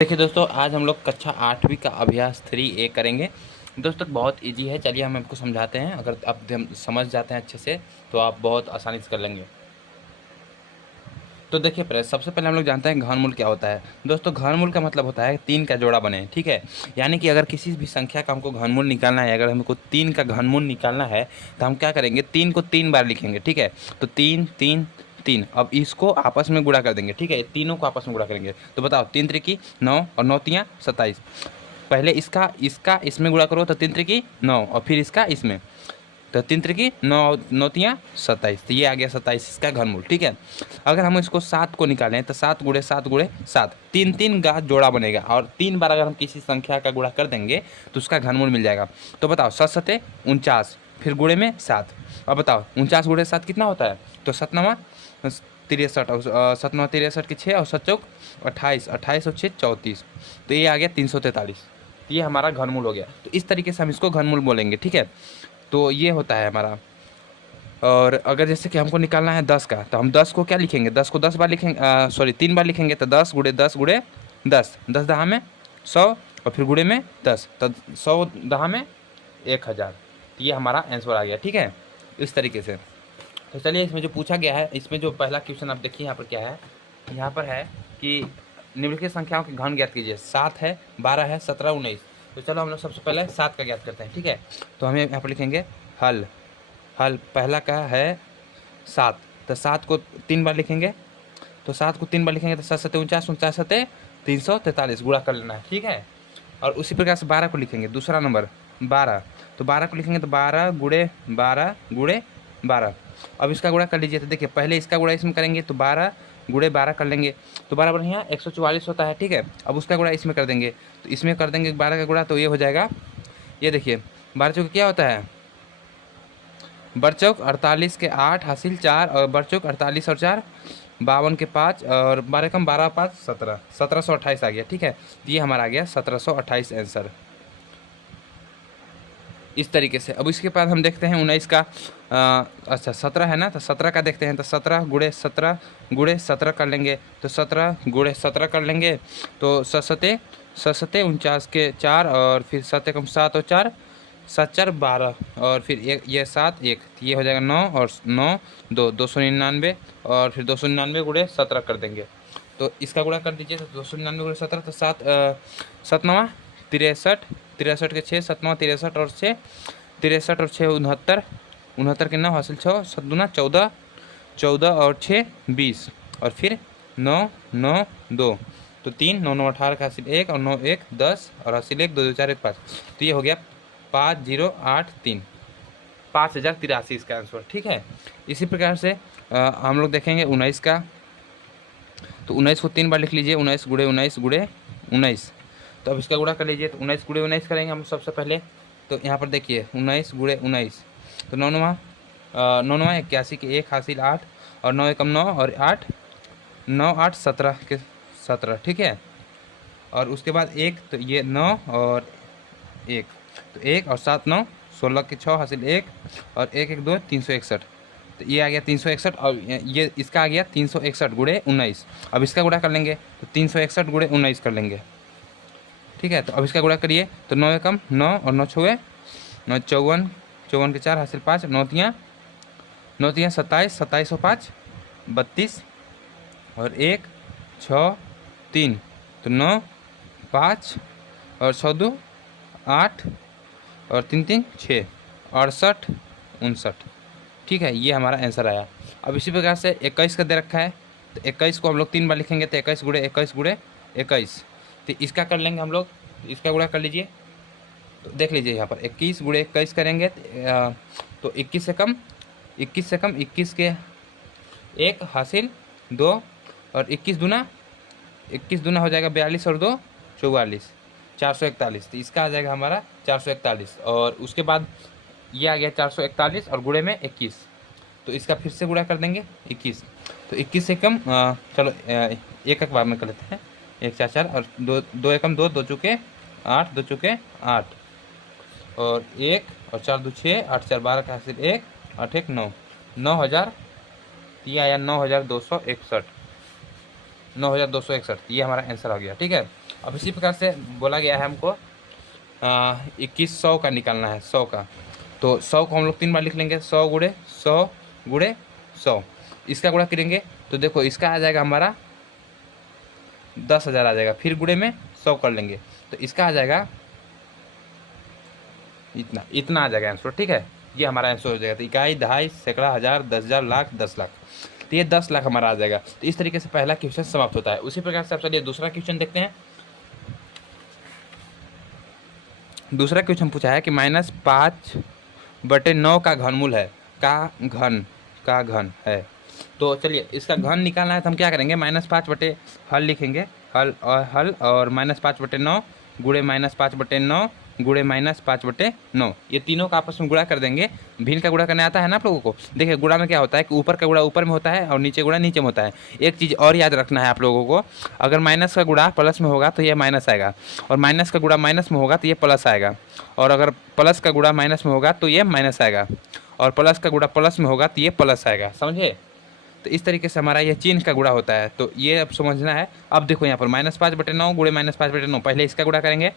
देखिए दोस्तों, आज हम लोग कक्षा 8वीं का अभ्यास 3A करेंगे। दोस्तों बहुत इजी है, चलिए हम आपको समझाते हैं। अगर आप हम समझ जाते हैं अच्छे से तो आप बहुत आसानी से कर लेंगे। तो देखिए सबसे पहले हम लोग जानते हैं घनमूल क्या होता है। दोस्तों घनमूल का मतलब होता है 3 का जोड़ा बने, ठीक है। यानी कि अगर किसी भी संख्या का हमको घनमूल निकालना है, अगर हमको 3 का घनमूल निकालना है तो हम क्या करेंगे, 3 को 3 बार लिखेंगे, ठीक है। तो 3 3 3, अब इसको आपस में गुणा कर देंगे, ठीक है। तीनों को आपस में गुणा करेंगे तो बताओ 3 त्रिकी 9 और 9 तियाँ 27। पहले इसका इसका इसमें गुणा करो तो 3 त्रिकी 9 और फिर इसका इसमें, तो 3 त्रिकी 9 9 तियाँ 27। तो ये आ गया 27 इसका घनमूल, ठीक है। अगर हम इसको 7 को निकालें तो 7 गुणे 7 गुणे 7, 3 3 का जोड़ा बनेगा और 3 बार अगर हम किसी संख्या का गुणा कर देंगे तो उसका घनमूल मिल जाएगा। तो बताओ 7 सते 49, फिर गुणे में 7। अब बताओ 49 गुणे 7 कितना होता है, तो 7 नवा 63 और 7 नवा 63 के 6 और 7 चौक 28, 28 और 6 34। तो ये आ गया 343। ये हमारा घनमूल हो गया। तो इस तरीके से हम इसको घनमूल बोलेंगे, ठीक है। तो ये होता है हमारा। और अगर जैसे कि हमको निकालना है 10 का, तो हम 10 को क्या लिखेंगे, 10 को 10 बार लिखेंगे, सॉरी 3 बार लिखेंगे। तो 10 गुणे 10 गुणे 10, 10 दहा में 100 और फिर गुणे में 10, तो 100 दहा में 1000। तो ये हमारा आंसर आ गया, ठीक है, इस तरीके से। तो चलिए इसमें जो पूछा गया है, इसमें जो पहला क्वेश्चन आप देखिए यहाँ पर क्या है। यहाँ पर है कि निम्नलिखित संख्याओं के घन ज्ञात कीजिए। 7 है, 12 है, 17, 19। तो चलो हम लोग सबसे पहले 7 का ज्ञात करते हैं, ठीक है। तो हमें यहाँ पर लिखेंगे हल। हल पहला का है 7, तो 7 को 3 बार लिखेंगे। तो 7 को 3 बार लिखेंगे तो 7 सते 49, 49 सते 343, गुणा कर लेना है, ठीक है। और उसी प्रकार से 12 को लिखेंगे, दूसरा नंबर 12। तो 12 को लिखेंगे तो 12 गुणे 12 गुणे 12। अब इसका गुणा कर लीजिए। तो देखिए पहले इसका गुणा इसमें करेंगे तो 12 गुणे 12 कर लेंगे, तो 12 बढ़िया 144 होता है, ठीक है। अब उसका गुणा इसमें कर देंगे, तो इसमें कर देंगे 12 का गुणा, तो ये हो जाएगा, ये देखिए 12 चौक क्या होता है, बरचौक 48 के 8 हासिल 4 और बरचौक 48 और 4 52 के 5 और 12 कम 12 5 17, 1728 आ गया, ठीक है। ये हमारा आ गया 1728 आंसर, इस तरीके से। अब इसके बाद हम देखते हैं 19 का, अच्छा 17 है ना, तो 17 का देखते हैं। तो 17 गुणे 17 कर लेंगे, तो 17 गुणे 17 कर लेंगे। तो सते 49 के 4 और फिर 7 कम 7 और 4 7 4 12 और फिर एक ये 7 1, ये हो जाएगा 9 और 9 2 299 और फिर 299 गुणे 17 कर देंगे। तो इसका गुणा कर दीजिए, तो 299 गुणे 17, तो 7 नवा 63, 63 के 6 7 नवा 63 और 6 63 और 6 69, 69 के 9 हासिल 6 7 दूना 14, 14 और 6 20 और फिर 9 9 2, तो 3 9 9 18 का हासिल 1 और 9 1 10 और हासिल 1 2 2 4 1 5। तो ये हो गया 5083, 5083 इसका आंसर, ठीक है। इसी प्रकार से हम लोग देखेंगे 19 का। तो 19 को 3 बार लिख लीजिए, 19 गुणे 19 गुणे 19। तो अब इसका गुणा कर लीजिए, तो 19 गुणे 19 करेंगे हम सबसे पहले। तो यहाँ पर देखिए 19 गुणे 19, तो 9 9 81 के 1 हासिल 8 और 9 एकम 9 और 8 9 8 17 के 17, ठीक है। और उसके बाद 1, तो ये 9 और 1, तो 1 और 7 9 16 के 6 हासिल 1 और 1 1 2 361। तो ये आ गया 361 और ये इसका आ गया 361 गुणे 19। अब इसका गुणा कर लेंगे, तो 361 गुणे 19 कर लेंगे, ठीक है। तो अब इसका गुणा करिए, तो 9 एकम 9 और 9 छुए 9 54, 54 के 4 हासिल 5 9 तियाँ 27, 27 और 5 32 और 1 6 3, तो 9 5 और 6 2 8 और 3 3 6 68 59, ठीक है। ये हमारा आंसर आया। अब इसी प्रकार से 21 का दे रखा है, तो 21 को हम लोग 3 बार लिखेंगे, तो 21 गुणे 21 गुणे 21। तो इसका कर लेंगे हम लोग, इसका गुणा कर लीजिए। तो देख लीजिए यहाँ पर 21 गुणे 21 करेंगे, तो 21 से कम 21 के 1 हासिल 2 और 21 दूना हो जाएगा 42 और 2 44, 441। तो इसका आ जाएगा हमारा 441। और उसके बाद ये आ गया 441 और गुणे में 21, तो इसका फिर से गुणा कर देंगे 21। तो 21 से कम चलो एक एक बार में कर लेते हैं, 1 4 4 और 2 2 एकम 2 2 चुके 8 2 चुके 8 और 1 और 4 2 6 8 4 12 का हासिल 1 8 1 9, 9000, ये आया 9261, 9261, ये हमारा आंसर हो गया। ठीक है, अब इसी प्रकार से बोला गया है हमको 2100 का निकालना है, 100 का। तो 100 को हम लोग 3 बार लिख लेंगे, 100 गुणे 100 गुणे 100। इसका गुणा करेंगे तो देखो इसका आ जाएगा हमारा 10,000 आ जाएगा, फिर गुणे में 100 कर लेंगे तो इसका आ जाएगा इतना आ जाएगा आंसर। ठीक है, ये हमारा आंसर हो जाएगा। तो इकाई, दहाई, सैकड़ा, हज़ार, 10,000, लाख, 10 लाख, तो ये 10 लाख हमारा आ जाएगा। तो इस तरीके से पहला क्वेश्चन समाप्त होता है। उसी प्रकार से आप चलिए दूसरा क्वेश्चन देखते हैं। दूसरा क्वेश्चन पूछा है कि -5/9 का घनमूल है, का घन है। तो चलिए इसका घन निकालना है तो हम क्या करेंगे, -5 हल लिखेंगे, हल और -5/9 गुणे -5/9 गुणे -5/9, ये तीनों का आपस में गुणा कर देंगे। भिन्न का गुणा करने आता है ना आप लोगों को। देखिए गुणा में क्या होता है कि ऊपर का गुणा ऊपर में होता है और नीचे गुणा नीचे में होता है। एक चीज़ और याद रखना है आप लोगों को, अगर माइनस का गुणा प्लस में होगा तो ये माइनस आएगा, और माइनस का गुणा माइनस में होगा तो ये प्लस आएगा, और अगर प्लस का गुणा माइनस में होगा तो ये माइनस आएगा, और प्लस का गुणा प्लस में होगा तो ये प्लस आएगा। समझे? तो इस तरीके से हमारा ये चिन्ह का गुणा होता है। तो ये अब समझना है। अब देखो यहाँ पर -5/9 गुणे -5/9, पहले इसका गुणा करेंगे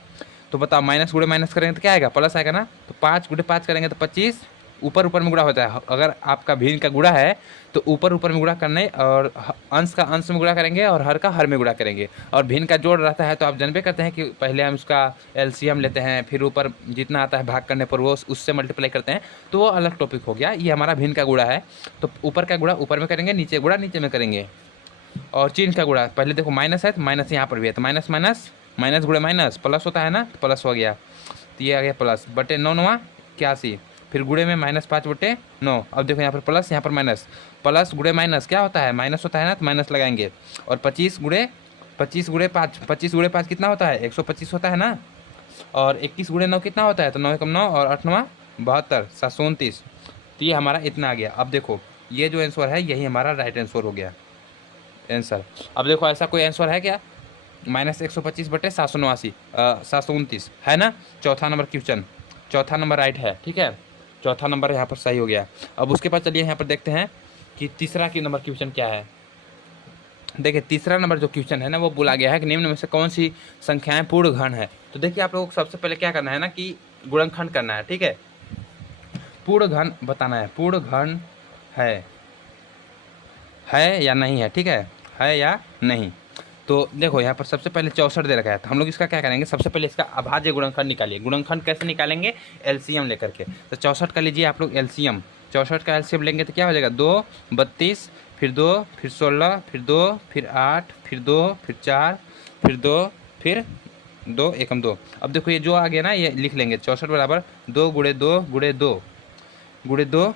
तो बताओ माइनस गुणे माइनस करेंगे तो क्या आएगा, प्लस आएगा ना। तो 5 गुणे 5 करेंगे तो 25, ऊपर ऊपर में गुणा होता है। अगर आपका भिन्न का गुणा है तो ऊपर ऊपर में गुणा करना है, और अंश का अंश में गुणा करेंगे और हर का हर में गुणा करेंगे। और भिन्न का जोड़ रहता है तो आप जानबे करते हैं कि पहले हम उसका एलसीएम लेते हैं, फिर ऊपर जितना आता है भाग करने पर वो उससे मल्टीप्लाई करते हैं, तो वो अलग टॉपिक हो गया। ये हमारा भिन्न का गुणा है, तो ऊपर का गुणा ऊपर में करेंगे, नीचे गुणा नीचे में करेंगे। और चिन्ह का गुणा, पहले देखो माइनस है तो माइनस यहाँ पर भी है, तो माइनस माइनस माइनस गुणे माइनस प्लस होता है ना, तो प्लस हो गया, तो ये आ गया प्लस बटे 9 9 81, फिर गुणे में -5/9। अब देखो यहाँ पर प्लस यहाँ पर माइनस, प्लस गुणे माइनस क्या होता है, माइनस होता है ना, तो माइनस लगाएंगे। और 25 गुणे 5 कितना होता है, 125 होता है ना। और 21 गुणे 9 कितना होता है, तो 9 × 9 और 8 9 72, 729। तो ये हमारा इतना आ गया। अब देखो ये जो आंसर है यही हमारा राइट आंसर हो गया आंसर। अब देखो ऐसा कोई आंसर है क्या, -125/789 729 है ना। चौथा नंबर क्वेश्चन, चौथा नंबर राइट है। ठीक है, चौथा नंबर यहाँ पर सही हो गया। अब उसके बाद चलिए यहाँ पर देखते हैं कि तीसरा की नंबर क्वेश्चन क्या है। देखिए तीसरा नंबर जो क्वेश्चन है ना, वो बोला गया है कि निम्न में से कौन सी संख्याएं पूर्ण घन है। तो देखिए आप लोगों को सबसे पहले क्या करना है ना कि गुणनखंड करना है। ठीक है, पूर्ण घन बताना है, पूर्ण घन है या नहीं है। ठीक है या नहीं। तो देखो यहाँ पर सबसे पहले 64 दे रखा है, तो हम लोग इसका क्या करेंगे, सबसे पहले इसका अभाज्य गुणनखंड निकालिए। गुणनखंड कैसे निकालेंगे, एलसीएम लेकर के। तो 64 का लीजिए आप लोग एलसीएम, 64 का एलसीएम लेंगे तो क्या हो जाएगा, 2 32, फिर 2 फिर 16 फिर 2 फिर 8 फिर 2 फिर 4 फिर 2 फिर 2 एकम 2। अब देखो ये जो आ गया ना, ये लिख लेंगे 64 बराबर 2 गुणे 2 गुणे 2 गुणे 2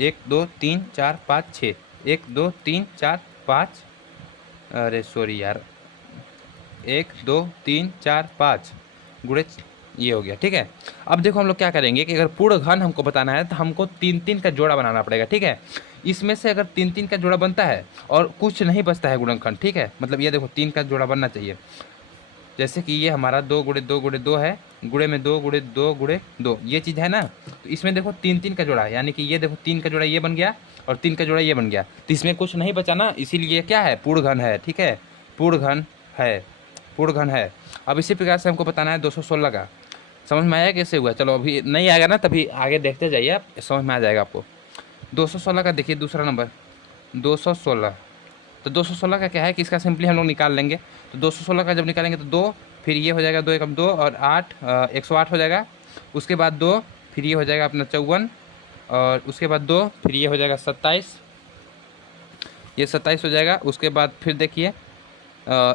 1 2 3 4 5 6 1 2 3 4 5, अरे सॉरी यार, 1 2 3 4 5 गुणे ये हो गया। ठीक है, अब देखो हम लोग क्या करेंगे कि अगर पूर्ण घन हमको बताना है तो हमको 3 का जोड़ा बनाना पड़ेगा। ठीक है, इसमें से अगर 3 का जोड़ा बनता है और कुछ नहीं बचता है गुणनखंड, ठीक है, मतलब ये देखो 3 का जोड़ा बनना चाहिए। जैसे कि ये हमारा 2 गुणे 2 गुणे 2 है, गुणे में 2 गुणे 2 गुणे 2 ये चीज़ है ना। तो इसमें देखो 3 का जोड़ा है, यानी कि ये देखो 3 का जोड़ा ये बन गया और 3 का जोड़ा ये बन गया, तो इसमें कुछ नहीं बचा ना, इसीलिए क्या है, पूर्ण घन है। ठीक है, पूर्ण घन है, पूर्ण घन है। अब इसी प्रकार से हमको बताना है 216 का। समझ में आया कैसे हुआ, चलो अभी नहीं आएगा ना तभी आगे देखते जाइए, आप समझ में आ जाएगा आपको। 216 का देखिए दूसरा नंबर 216। तो 216 का क्या है कि इसका सिंपली हम लोग निकाल लेंगे। तो 216 का जब निकालेंगे तो 2, फिर ये हो जाएगा 2 एकम 2 और 8 108 हो जाएगा। उसके बाद 2, फिर ये हो जाएगा अपना 54, और उसके बाद 2, फिर ये हो जाएगा 27, ये 27 हो जाएगा। उसके बाद फिर देखिए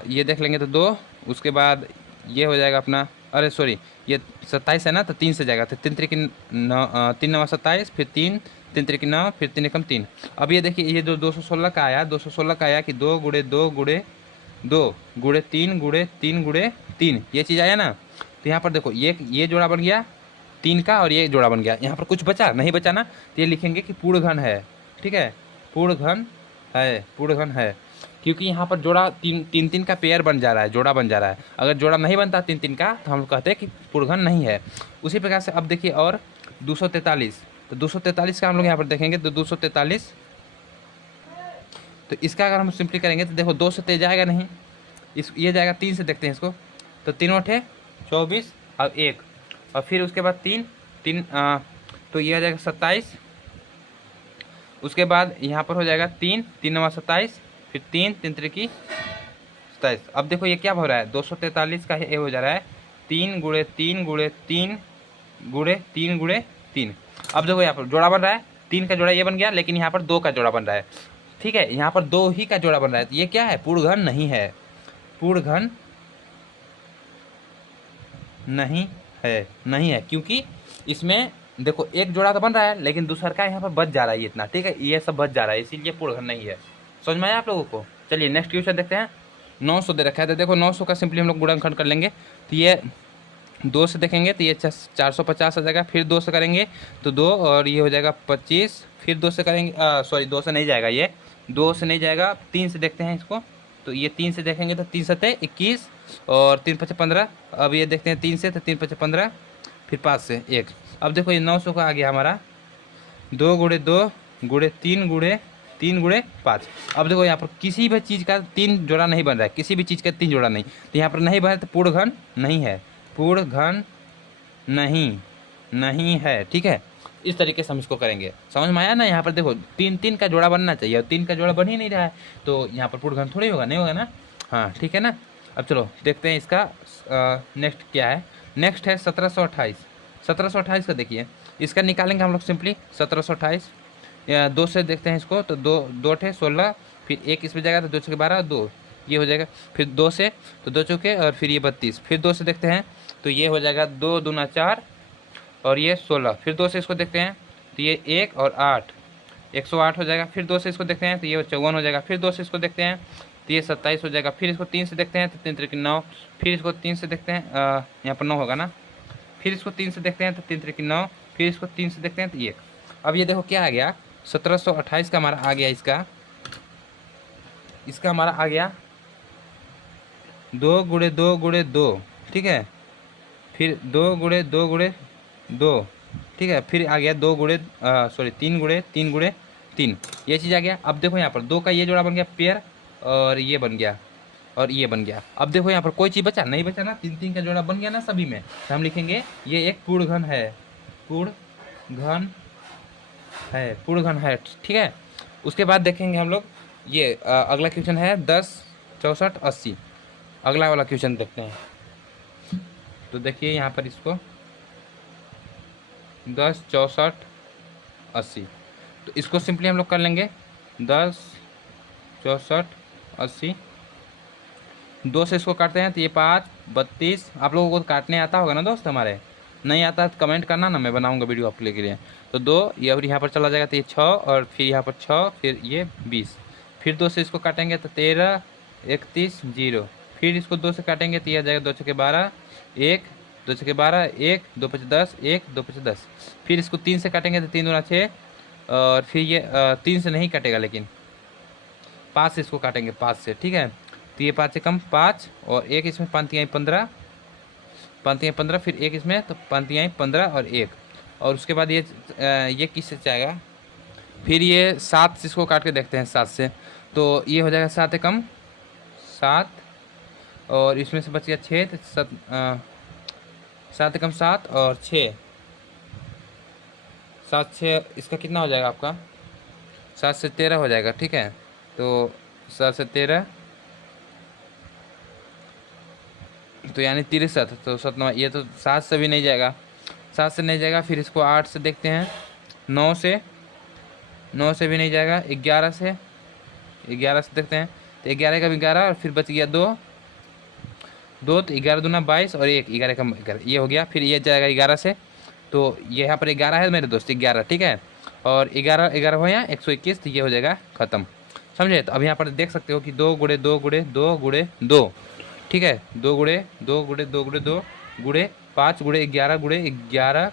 ये देख लेंगे तो 2, उसके बाद ये हो जाएगा अपना, अरे सॉरी ये 27 है ना, तो 3 से जाएगा, तो 3 3 9 3 9 27, फिर 3 3 3 9, फिर 3 एकम 3। अब ये देखिए ये जो 216 का आया, 216 का आया कि 2 गुणे 2 गुणे 2 गुणे 3 गुणे 3 गुणे 3, ये चीज़ आया ना। तो यहाँ पर देखो ये जोड़ा बन गया 3 का और ये जोड़ा बन गया, यहाँ पर कुछ बचा नहीं बचा ना, तो ये लिखेंगे कि पूर्ण घन है। ठीक है, पूर्ण घन है, पूर्ण घन है, क्योंकि यहाँ पर जोड़ा 3 का पेयर बन जा रहा है, जोड़ा बन जा रहा है। अगर जोड़ा नहीं बनता 3 का तो हम लोग कहते हैं कि पूर्ण घन नहीं है। उसी प्रकार से अब देखिए और 243, तो 243 का हम लोग यहाँ पर देखेंगे तो 243 तो इसका अगर हम सिंपली करेंगे तो देखो 2 से तेज जाएगा नहीं, इस ये जाएगा 3 से, देखते हैं इसको। तो 3 8 24 और 1, और फिर उसके बाद 3 3 तो ये हो जाएगा 27। उसके बाद यहाँ पर हो जाएगा 3 3 9 27, फिर 3 3 त्रिकी 27। अब देखो ये क्या हो रहा है, 243 का ये हो जा रहा है 3 गुणे 3 गुणे 3 गुणे 3 गुणे 3। अब देखो यहाँ पर जोड़ा बन रहा है, 3 का जोड़ा ये बन गया, लेकिन यहाँ पर 2 का जोड़ा बन रहा है। ठीक है, यहाँ पर 2 ही का जोड़ा बन रहा है, तो ये क्या है, पूर्ण घन नहीं है, पूर्ण घन नहीं है, नहीं है, क्योंकि इसमें देखो एक जोड़ा तो बन रहा है, लेकिन दूसरा का यहाँ पर बच जा रहा है इतना। ठीक है, ये सब बच जा रहा है, इसीलिए पूर्ण घन नहीं है। समझ में आया आप लोगों को? चलिए नेक्स्ट क्वेश्चन देखते हैं। 900 दे रखा है, तो देखो 900 का सिंपली हम लोग गुणनखंड कर लेंगे। तो ये 2 से देखेंगे तो ये 450 आ जाएगा, फिर 2 से करेंगे तो 2, और ये हो जाएगा 25, फिर 2 से करेंगे, सॉरी 2 से नहीं जाएगा, ये 2 से नहीं जाएगा, 3 से देखते हैं इसको। तो ये 3 से देखेंगे तो 3 सत्ते 21, और 3 पचे 15। अब ये देखते हैं 3 से, तो 3 पचे 15, फिर 5 से 1। अब देखो ये 900 का आ गया हमारा 2 गुणे 2 गुणे 3 गुणे 3 गुणे 5। अब देखो यहाँ पर किसी भी चीज़ का 3 जोड़ा नहीं बन रहा है, किसी भी चीज़ का 3 जोड़ा नहीं, तो यहाँ पर नहीं बना तो पूर्ण घन नहीं है, पूर्ण घन नहीं है। ठीक है, इस तरीके से हम इसको करेंगे। समझ में आया ना? यहाँ पर देखो 3 3 का जोड़ा बनना चाहिए, और 3 का जोड़ा बन ही नहीं रहा है, तो यहाँ पर पूर्ण घन थोड़ी होगा, नहीं होगा ना? हाँ ठीक है ना। अब चलो देखते हैं इसका नेक्स्ट क्या है। नेक्स्ट है 1728। 1728 का देखिए, इसका निकालेंगे हम लोग सिंपली 1728। 2 से देखते हैं इसको, तो 2 2 8 16, फिर 1 इसमें जाएगा तो 2 छके 12, 2 ये हो जाएगा, फिर 2 से तो 2 चौके, और फिर ये 32, फिर 2 से देखते हैं तो ये हो जाएगा 2 दूना 4, और ये 16, फिर 2 से इसको देखते हैं तो ये 1 और 8 108 हो जाएगा, फिर 2 से इसको देखते हैं तो ये 54 हो जाएगा, फिर 2 से इसको देखते हैं तो ये 27 हो जाएगा, फिर इसको 3 से देखते हैं तो 3 त्रिक 9, फिर इसको 3 से देखते हैं, यहाँ पर 9 होगा ना, फिर इसको 3 से देखते हैं तो 3 त्रिक 9, फिर इसको 3 से देखते हैं तो 1। अब ये देखो क्या आ गया, 1728 का हमारा आ गया, इसका हमारा आ गया 2 गुणे 2 गुणे 2। ठीक है, फिर 2 गुणे 2 गुणे 2। ठीक है, फिर आ गया 2 गुणे 3 गुणे 3 गुणे 3, ये चीज़ आ गया। अब देखो यहाँ पर 2 का ये जोड़ा बन गया पेयर, और ये बन गया, और ये बन गया। अब देखो यहाँ पर कोई चीज़ बचा नहीं, बचा ना, 3 3 का जोड़ा बन गया ना सभी में, तो हम लिखेंगे ये एक पूर्ण घन है, पूर्ण घन है, पूर्ण घन है। ठीक है, उसके बाद देखेंगे हम लोग ये अगला क्वेश्चन है 10 64 80। अगला वाला क्वेश्चन देखते हैं। तो देखिए यहाँ पर इसको 10 64 80, तो इसको सिंपली हम लोग कर लेंगे 10 64 80। 2 से इसको काटते हैं तो ये 5 32। आप लोगों को काटने आता होगा ना दोस्त? हमारे नहीं आता है तो कमेंट करना ना, मैं बनाऊंगा वीडियो आपके लिए। तो 2 ये और यहाँ पर चला जाएगा तो ये 6, और फिर यहाँ पर 6, फिर ये 20, फिर 2 से इसको काटेंगे तो 13 31 0, फिर इसको 2 से काटेंगे तो यह जाएगा 2 छके 12 1 2 छके 12 1 2 पचे 10 1 2 पचे 10, फिर इसको 3 से काटेंगे तो 3 दूना 6, और फिर ये 3 से नहीं कटेगा, लेकिन 5 से इसको काटेंगे, 5 से। ठीक है, तो ये 5 से कम 5, और 1 इसमें पंक्तियाँ 15 पंक्तियाँ 15, फिर 1 इसमें तो पंक्तियाँ 15 और 1, और उसके बाद ये किससे जाएगा, फिर ये 7 से इसको काट के देखते हैं 7 से, तो ये हो जाएगा 7 कम 7, और इसमें से बच गया 6, तो 7 कम 7 और 6 7 6, इसका कितना हो जाएगा आपका, 7 से 13 हो जाएगा। ठीक है, तो 7 से 13 तो यानी 63, तो 7 ये तो 7 से भी नहीं जाएगा, 7 से नहीं जाएगा, फिर इसको 8 से देखते हैं, 9 से भी नहीं जाएगा, 11 से देखते हैं तो 11 का भी 11, और फिर बच गया 2 तो 11 दूना 22, और 1 11 का 11, ये हो गया। फिर ये जाएगा 11 से, तो ये यहाँ पर 11 है मेरे दोस्त, 11। ठीक है, और 11 11 हो यहाँ 121, तो ये हो जाएगा ख़त्म। समझे? तो अब यहाँ पर देख सकते हो कि 2 गुणे 2 गुणे 2 गुणे 2। ठीक है, 2 गुणे 2 गुणे 2 गुणे 2 गुणे 5 गुणे 11 गुणे 11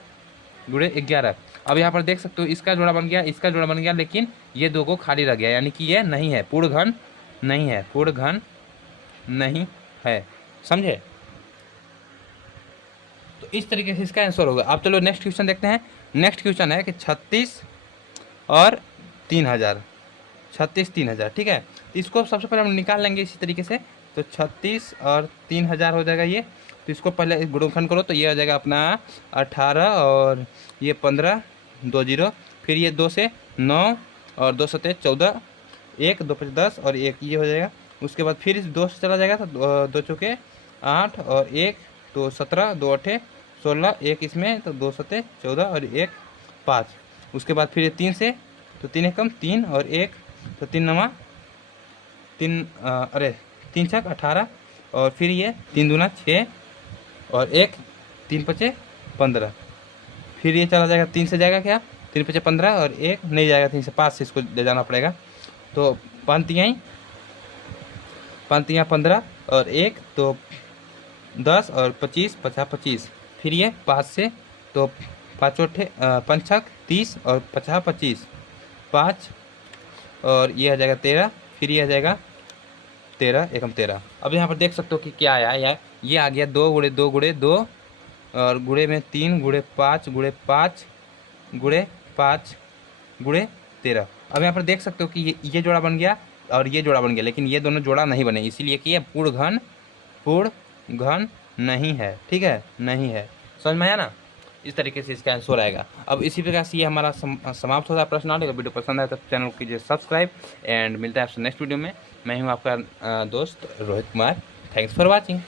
गुणे 11। अब यहाँ पर देख सकते हो इसका जोड़ा बन गया, इसका जोड़ा बन गया, लेकिन ये 2 को खाली रह गया, यानी कि ये नहीं है, पूर्ण घन नहीं है, पूर्ण घन नहीं है। समझे? तो इस तरीके से इसका आंसर होगा। अब चलो नेक्स्ट क्वेश्चन देखते हैं। नेक्स्ट क्वेश्चन है कि 36 और 3000, 36 3000, ठीक है। तो इसको सबसे पहले हम निकाल लेंगे इसी तरीके से। तो 36 और 3000 हो जाएगा ये। तो इसको पहले गुणनखंड करो तो ये हो जाएगा अपना 18 और ये 15 2 0, फिर ये 2 से 9 और 2 सते 14, 1 2 5 10 और 1 ये हो जाएगा। उसके बाद फिर इस 2 से चला जाएगा तो 2 चौके 8 और 1 तो 17, 2 8 16, 1 इसमें तो 2 सते 14 और 1 5। उसके बाद फिर ये 3 से तो 3 एकम 3 और 1 तो 3 9 3 अरे 3 छक 18 और फिर ये 3 दूना 6 और 1 3 पचे 15। फिर ये चला जाएगा 3 से जाएगा क्या 3 पचे 15 और 1 नहीं जाएगा 3 से 5 से इसको ले जाना पड़ेगा। तो पंक्तियाँ 15 और 1 तो 10 और 25 50 25। फिर ये 5 से तो 5 8 5 छक 30 और 50 25 5 और ये आ जाएगा 13। फिर ये आ जाएगा 13 एकम 13। अब यहाँ पर देख सकते हो कि क्या आया यार, ये आ गया 2 गुणे 2 गुणे 2 और गुणे में 3 गुणे 5 गुणे 5 गुणे 5 गुणे 13। अब यहाँ पर देख सकते हो कि ये जोड़ा बन गया और ये जोड़ा बन गया, लेकिन ये दोनों जोड़ा नहीं बने, इसीलिए कि ये पूर्ण घन नहीं है, ठीक है, नहीं है। समझ में आया ना? इस तरीके से इसका आंसर आएगा। अब इसी प्रकार से ये हमारा समाप्त होता है प्रश्न। अगर वीडियो पसंद आए तो चैनल को कीजिए सब्सक्राइब एंड मिलता है आपसे नेक्स्ट वीडियो में। मैं हूँ आपका दोस्त Rohit Kumar. Thanks for watching.